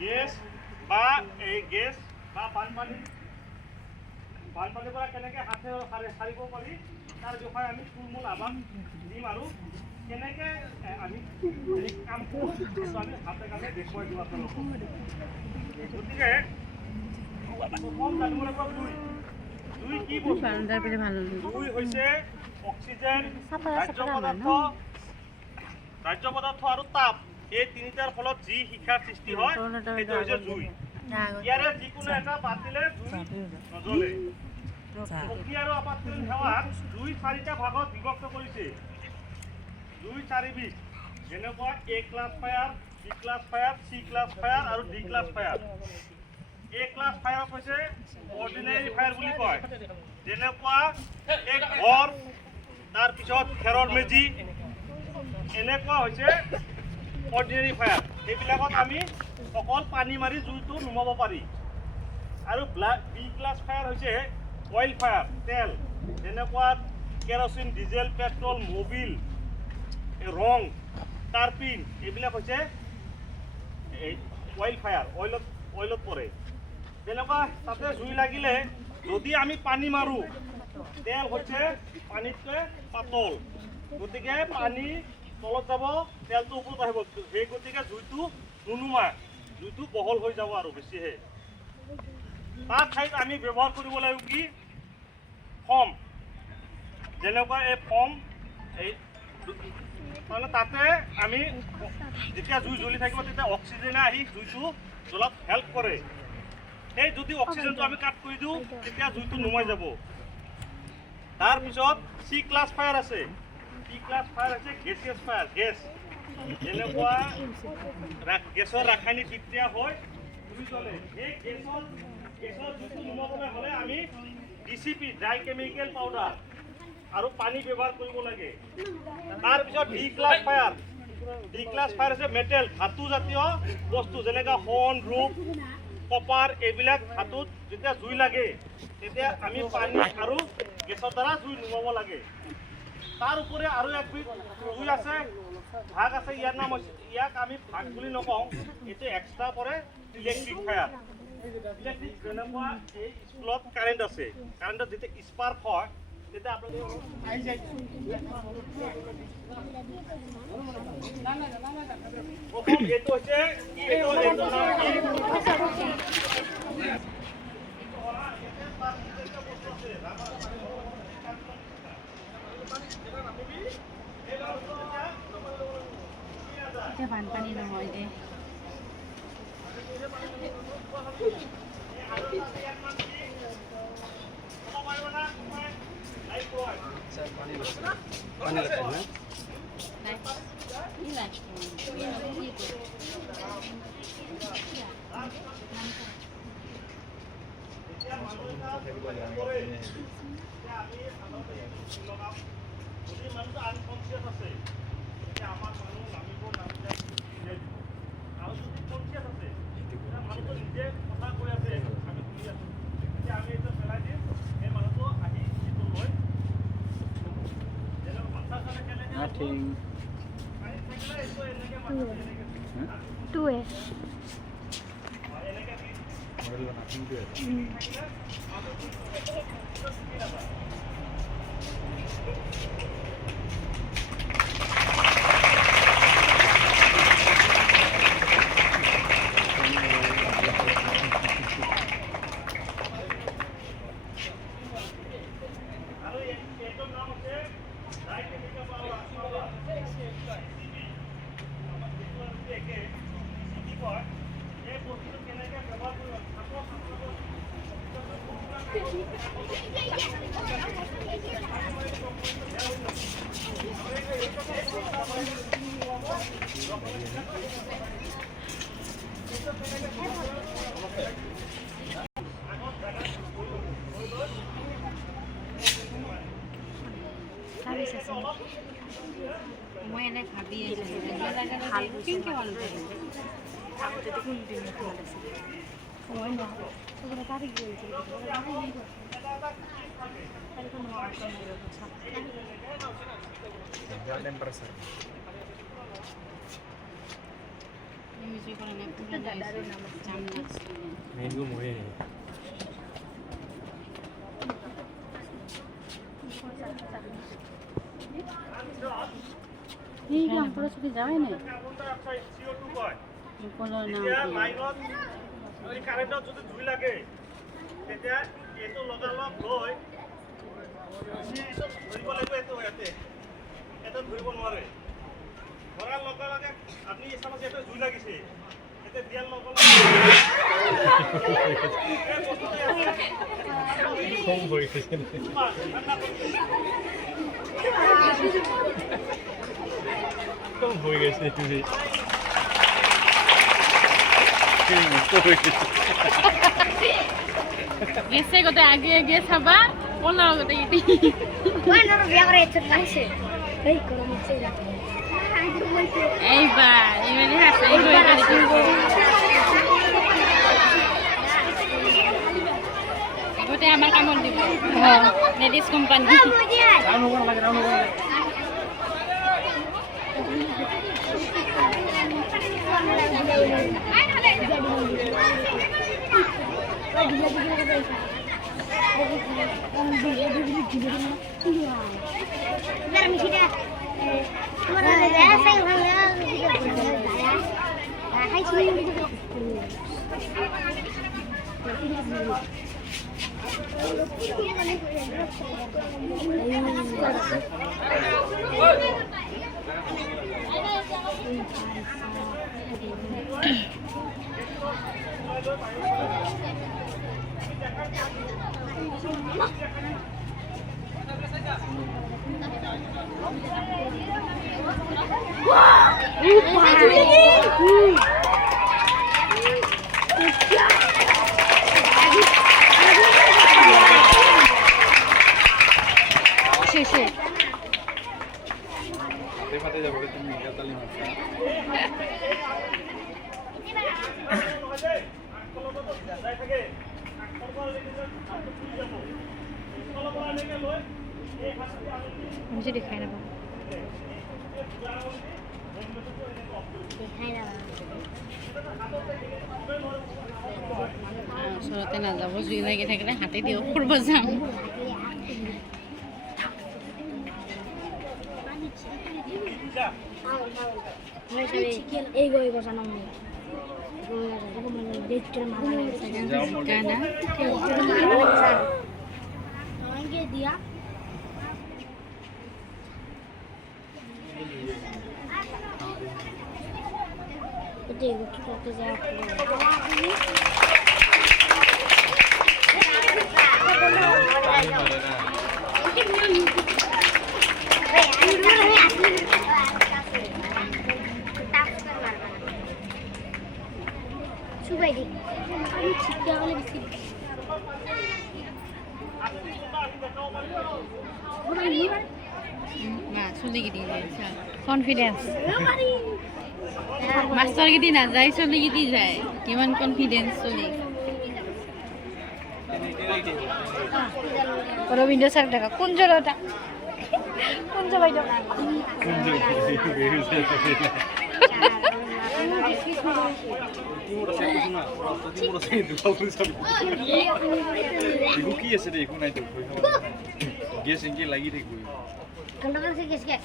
Gas বা এই gas বা বানপানীৰ পৰা কেনেকৈ হাতেৰে সাৰিব পাৰি তাৰ বিষয়ে আমি থুলমূল আভাস দিম আৰু কেনেকৈ আমি এই কামটো আমি হাতে কামে দেখুৱাই দিম আপোনালোকক। গতিকে প্ৰথম জানিব লাগিব জুই কি বস্তু? জুই হৈছে অক্সিজেন, ৰাজ্য পদাৰ্থ আৰু তাপ, এই তিনিটাৰ ফলত যি শিখাৰ সৃষ্টি হয় সেইটো হৈছে জুই। ইয়াৰে যিকোনো এটা বাদ দিলে জুই নজ্বলে। শক্তি আৰু আপতকালীন সেৱাক জুই 4টা ভাগত বিভক্ত কৰিছে। জুই 4 বিধ, যেনেকুৱা A class fire, B class fire, C class fire আৰু D class fire. A class fire হৈছে অৰ্ডিনেৰী ফায়াৰ বুলি কয়, যেনেকুৱা এক ঘৰ, তাৰপিছত খেৰৰ মেজি, এনেকুৱা হৈছে অৰ্ডিনেৰী ফায়াৰ। এইবিলাকত আমি অকল পানী মাৰি জুইটো নুমাব পাৰি। আৰু বি ক্লাছ ফায়াৰ হৈছে অইল ফায়াৰ, তেল, যেনেকুৱা কেৰচিন, ডিজেল, পেট্ৰল, মবিল, ৰং, টাৰ্পিন, এইবিলাক হৈছে অইল ফায়াৰ, অইলত পৰে। যেনেকুৱা তাতে জুই লাগিলে যদি আমি পানী মাৰোঁ, তেল হৈছে পানীতকৈ পাতল, গতিকে পানী তলত যাব, তেলটো ওপৰত আহিব, সেই গতিকে জুইটো নুনুমায়, জুইটো বহল হৈ যাব আৰু বেছিহে। তাৰ ঠাইত আমি ব্যৱহাৰ কৰিব লাগিব কি? ফম, যেনেকুৱা এই ফম, এই মানে তাতে আমি যেতিয়া জুই জ্বলি থাকিব তেতিয়া অক্সিজেনে আহি জুইটো জ্বলাত হেল্প কৰে। সেই যদি অক্সিজেনটো আমি কাট কৰি দিওঁ তেতিয়া জুইটো নুমাই যাব। তাৰপিছত C ক্লাছ ফায়াৰ আছে। C ক্লাছ ফায়াৰ হৈছে গেছিয়াছ ফায়াৰ, গেছ, যেনেকুৱা গেছৰ ৰাসায়নিক বিক্ৰিয়া হৈ জুই জ্বলে। সেই গেছৰ জুইটো নুমাবলৈ হ'লে আমি DCP, ড্ৰাই কেমিকেল পাউডাৰ আৰু পানী ব্যৱহাৰ কৰিব লাগে। তাৰপিছত D class fire. D class fire হৈছে মেটেল, ধাতুজাতীয় বস্তু, যেনেকৈ সোণ, ৰূপ, কপাৰ, এইবিলাক ধাতুত যেতিয়া জুই লাগে তেতিয়া আমি পানী আৰু গেছৰ দ্বাৰা জুই নুমাব লাগে। তাৰ উপৰি আৰু একবিধ জুই আছে, ভাগ আছে, ইয়াৰ নাম হৈছে, ইয়াক আমি ভাগ বুলি নকওঁ, এইটো এক্সট্ৰা পৰে ইলেক্ট্ৰিক ফায়াৰ। ইলেক্ট্ৰিক যেনেকুৱা এই স্কুলত কাৰেণ্ট আছে, কাৰেণ্টত যেতিয়া স্পাৰ্ক হয় তেতিয়া আপোনালোকে প্ৰথম এইটো হৈছে কি, এইটো বানপানী নহয় দে। মানুহটো আনকনচিয়াছ আছে, এতিয়া আমাৰ মানুহ নামিব নামিলে আৰু যদি কনচিয়াছ আছে মানুহটো নিজে কথা কৈ আছে, আমি শুনি আছোঁ, তেতিয়া আমি এইটো পেলাই দিম, সেই মানুহটো আহি এইটো লৈ যেনেকৈ মাথা চালে কেলে পানীত থাকিলে এইটো এনেকৈ মাথা এনেকৈ মই এনে ভাবি আছিলোঁ ভাল কেনেকৈ মানুহ আগতে দেখোন দিন ভাল আছিলে সময় নহয় চবৰে গাড়ী গৈছিল কিছুই করে না পুরো দাদারও নাম জান্নাত মেনগো মরে এই কি আমরা সাথে যায় না CO2 কয় কোনো না এতিয়া লাইনত এই কাৰেণ্টত যদি জুই লাগে তেতিয়া এইটো লগালগ লৈ ধৰিব লাগিব এইটো ইয়াতে ধৰিব নোৱাৰে ধৰাৰ লগে লগে আপুনি চাব যে এইটো জুই লাগিছে এতিয়া দিয়াৰ লগে কম হৈ গৈছে কম হৈ গৈছে তুমি গেছে গোটে আগে আগে চাবা পলা গোটে ইটি ওই না বিয়া করে এত পাইছে এই করো মিছে এইবার এবারে হাসে গোটে আমার কামড় দিব লেডিস কোম্পানি শেষে রেমাতে যাবো তুমি গাতালি মারছো মুঝে দেখাই না ওচৰতে নাযাব জুই লাগি থাকিলে হাতে দিও ফুৰিব যাম এই গই বসানো দেখতে গানা দিয়া এটা কি করতে যায় সুবাই দি আমি চিকেন হলে বেশি না চলি গিয়ে যায় কনফিডেন্স মাস্টার গিয়ে না যায় চলি গিয়ে যায় কিমান কনফিডেন্স চলি রবীন্দ্র স্যার দেখা কোন জলটা কোন জলটা একো কি আছে দে একো নাই তো গেছ এনকে লাগি থাকিব গন্ডগোল সে গেছ কে